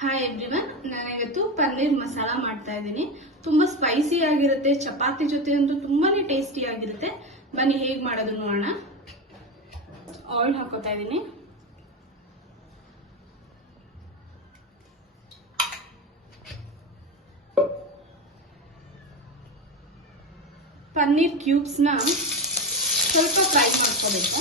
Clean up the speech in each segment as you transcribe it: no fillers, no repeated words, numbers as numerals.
Hi everyone, ನಾನಿವತ್ತು ಪನ್ನೀರ್ ಮಸಾಲಾ ಮಾಡ್ತಾ ಇದ್ದೀನಿ. ತುಂಬಾ ಸ್ಪೈಸಿ ಆಗಿರುತ್ತೆ, ಚಪಾತಿ ಜೊತೆ ಅಂತೂ ತುಂಬಾನೇ ಟೇಸ್ಟಿ ಆಗಿರುತ್ತೆ. ಬನ್ನಿ ಹೇಗೆ ಮಾಡೋದು ನೋಡೋಣ. ಆಯಿಲ್ ಹಾಕೋತಾ ಇದ್ದೀನಿ. ಪನ್ನೀರ್ ಕ್ಯೂಬ್ಸ್ನ ಸ್ವಲ್ಪ ಫ್ರೈ ಮಾಡ್ಕೋಬೇಕು.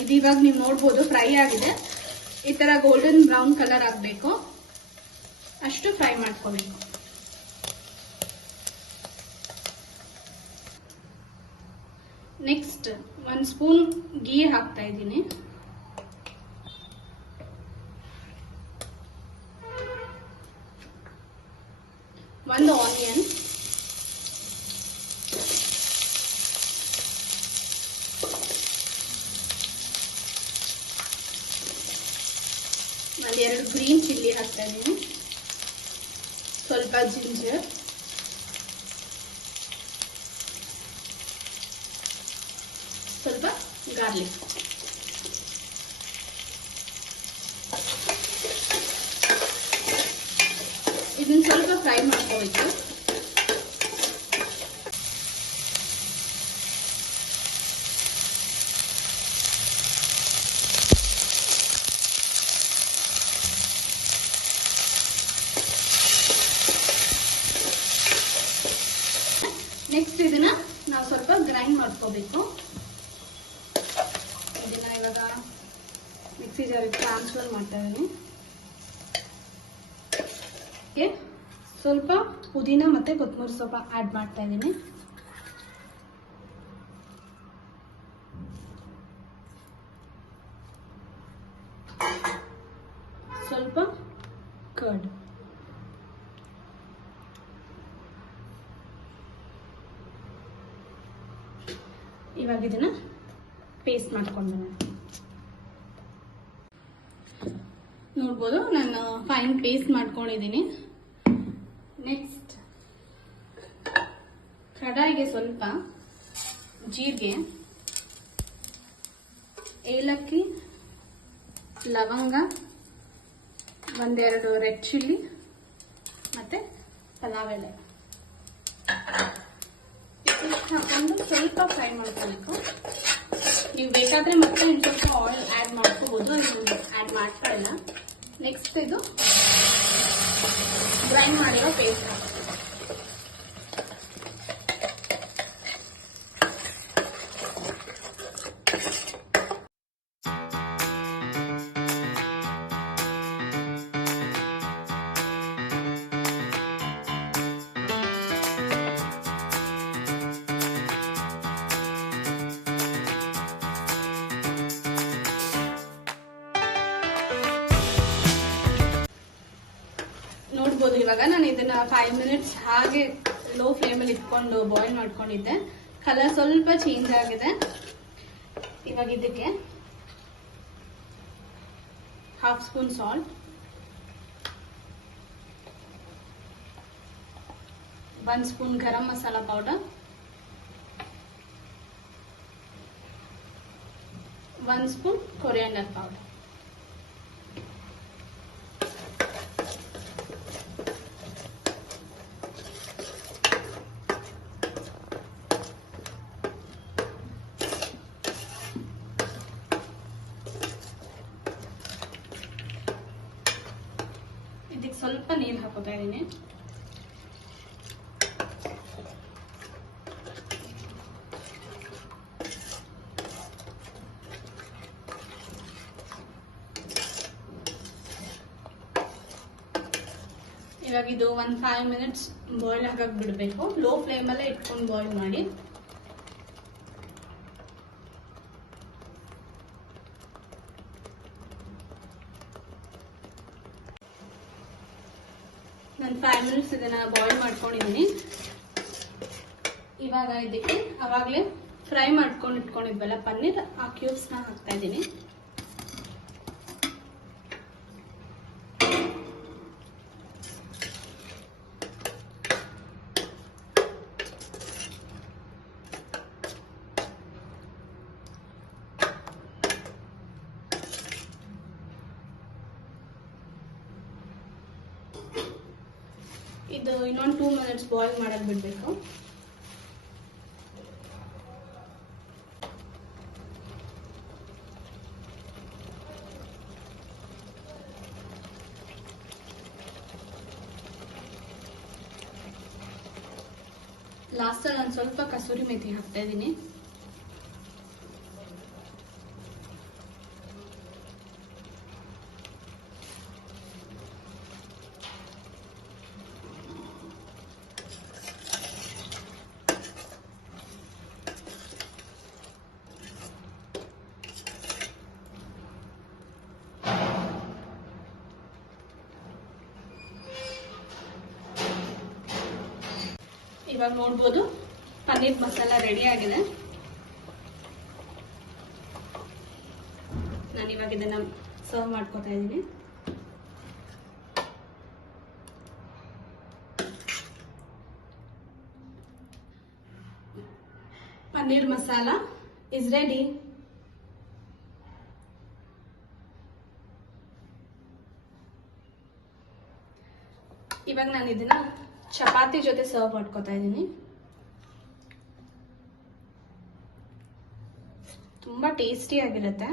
ಇದು ಇವಾಗ ನೀವು ನೋಡ್ಬೋದು ಫ್ರೈ ಆಗಿದೆ. ಈ ತರ ಗೋಲ್ಡನ್ ಬ್ರೌನ್ ಕಲರ್ ಆಗಬೇಕು, ಅಷ್ಟು ಫ್ರೈ ಮಾಡ್ಕೋಬೇಕು. ನೆಕ್ಸ್ಟ್ 1 ಸ್ಪೂನ್ ಗೀ ಹಾಕ್ತಾ ಇದ್ದೀನಿ. ಒಂದು ಆನಿಯನ್, ಒಂದೆರಡು ಗ್ರೀನ್ ಚಿಲ್ಲಿ ಹಾಕ್ತಾ ಇದ್ದೀನಿ, ಸ್ವಲ್ಪ ಜಿಂಜರ್, ಸ್ವಲ್ಪ ಗಾರ್ಲಿಕ್. ಇದನ್ನ ಸ್ವಲ್ಪ ಫ್ರೈ ಮಾಡ್ಕೋಬೇಕು. ನೆಕ್ಸ್ಟ್ ಇದನ್ನ ನಾವು ಸ್ವಲ್ಪ ಗ್ರೈಂಡ್ ಮಾಡ್ಕೋಬೇಕು. ಇದನ್ನ ಇವಾಗ ಮಿಕ್ಸಿ ಜಾರಿಗೆ ಟ್ರಾನ್ಸ್ಫರ್ ಮಾಡ್ತಾ ಇದ್ದೀನಿ. ಸ್ವಲ್ಪ ಪುದೀನ ಮತ್ತೆ ಕೊತ್ತಂಬರಿ ಸೊಪ್ಪು ಆಡ್ ಮಾಡ್ತಾ ಇದ್ದೀನಿ. ಸ್ವಲ್ಪ ಕರ್ಡ್, ಇವಾಗ ಇದನ್ನ ಪೇಸ್ಟ್ ಮಾಡ್ಕೊಂಡು ನೋಡ್ಬೋದು. ನಾನು ಫೈನ್ ಪೇಸ್ಟ್ ಮಾಡ್ಕೊಂಡಿದ್ದೀನಿ. ನೆಕ್ಸ್ಟ್ ಕಡಾಯಿಗೆ ಸ್ವಲ್ಪ ಜೀರಿಗೆ, ಏಲಕ್ಕಿ, ಲವಂಗ, ಒಂದೆರಡು ರೆಡ್ ಚಿಲ್ಲಿ ಮತ್ತೆ ಪಲಾವ್ ಎಲೆ ಹಾಕೊಂಡು ಸ್ವಲ್ಪ ಫ್ರೈ ಮಾಡ್ಕೋಬೇಕು. ನೀವು ಬೇಕಾದ್ರೆ ಮತ್ತೆ ಇನ್ನು ಸ್ವಲ್ಪ ಆಯಿಲ್ ಆ್ಯಡ್ ಮಾಡ್ಕೋಬಹುದು, ಆ್ಯಡ್ ಮಾಡ್ಕೊಳ್ಳಲ್ಲ. ನೆಕ್ಸ್ಟ್ ಇದು ಗ್ರೈಂಡ್ ಮಾಡಿರೋ ಪೇಸ್ಟ್ ಹಾಕಬೇಕು. ನೋಡ್ಬೋದು ಇವಾಗ ನಾನು ಇದನ್ನ 5 ಮಿನಿಟ್ಸ್ ಹಾಗೆ ಲೋ ಫ್ಲೇಮಲ್ಲಿ ಇಟ್ಕೊಂಡು ಬಾಯ್ಲ್ ಮಾಡ್ಕೊಂಡಿದ್ದೆ. ಕಲರ್ ಸ್ವಲ್ಪ ಚೇಂಜ್ ಆಗಿದೆ. ಇವಾಗ ಇದಕ್ಕೆ 1/2 spoon salt, 1 spoon garam masala powder, 1 spoon coriander powder, ಇದಕ್ಕೆ ಸ್ವಲ್ಪ ನೀರು ಹಾಕೋತಾ ಇದ್ದೀನಿ. ಇವಾಗ ಇದು 5 ಮಿನಿಟ್ಸ್ ಬಾಯ್ಲ್ ಆಗಕ್ಕೆ ಬಿಡಬೇಕು. ಲೋ ಫ್ಲೇಮಲ್ಲೇ ಇಟ್ಕೊಂಡು ಬಾಯ್ಲ್ ಮಾಡಿ. ನಾನು 5 ಮಿನಿಟ್ಸ್ ಇದನ್ನ ಬಾಯ್ಲ್ ಮಾಡ್ಕೊಂಡಿದ್ದೀನಿ. ಇವಾಗ ಇದಕ್ಕೆ ಅವಾಗಲೇ ಫ್ರೈ ಮಾಡ್ಕೊಂಡು ಇಟ್ಕೊಂಡಿದ್ವಲ್ಲ ಪನ್ನೀರ್, ಆ ಕ್ಯೂಬ್ಸ್ನ ಹಾಕ್ತಾ ಇದ್ದೀನಿ. ಇದು ಇನ್ನೊಂದು 2 ಮಿನಿಟ್ಸ್ ಬಾಯ್ಲ್ ಮಾಡಕ್ ಬಿಡ್ಬೇಕು. ಲಾಸ್ಟ್ ಅಲ್ಲಿ ನಾನು ಸ್ವಲ್ಪ ಕಸೂರಿ ಮೇಥಿ ಹಾಕ್ತಾ ಇದ್ದೀನಿ. ಇವಾಗ ನೋಡ್ಬೋದು ಪನ್ನೀರ್ ಮಸಾಲ ರೆಡಿ ಆಗಿದೆ. ನಾನು ಇವಾಗ ಇದನ್ನ ಸರ್ವ್ ಮಾಡ್ಕೊತಾ ಇದ್ದೀನಿ. Paneer masala is ready. ಇವಾಗ ನಾನು ಇದನ್ನ ಚಪಾತಿ ಜೊತೆ ಸರ್ವ್ ಮಾಡ್ಕೊತಾ ಇದ್ದೀನಿ. ತುಂಬಾ ಟೇಸ್ಟಿ ಆಗಿರುತ್ತೆ.